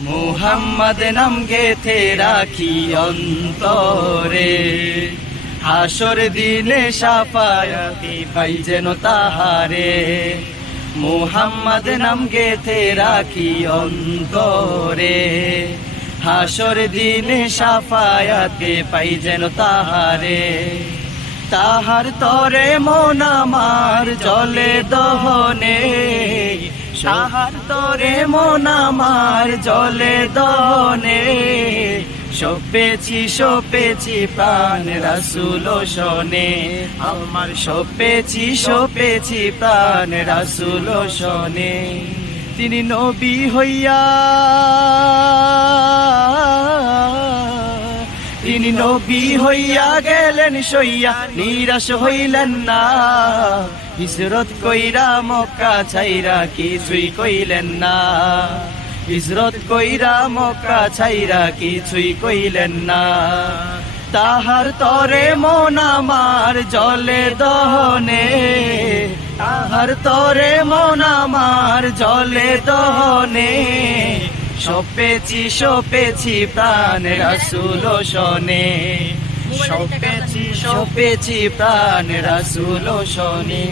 মুহাম্মদ নাম গেথে রাখি অন্তরে। হাসর দিনে সাফায়াতি পাই যেন তাহারে। মুহাম্মদ নাম গেথে রাখি অন্তরে। হাসর দিনে সাফায়াতে পাই যেন তাহারে। তাহার তরে মন আমার জলে দহনে। তাহার তরে মন আমার জলে দনে। সপেছি সপেছি প্রাণ রাসুল শোনে। আমার সপেছি সপেছি প্রাণ রাসুল শোনে। তিনি নবী হইয়া তিনি নবী হইয়া গেলেন সইয়া, নিরাশ হইলেন না। হিজরত কইরা মক্কা ছাইরা কিছুই কইলেন না। হিজরত কইরা মক্কা ছাইরা কিছুই কইলেন না। তাহার তরে মন আমার জলে দহনে, তাহার তরে মন আমার জলে দহনে। সপেছি সপেছি প্রাণ রাসুল শনে। সপেছি সপেছি প্রাণ রাসুল শোনে।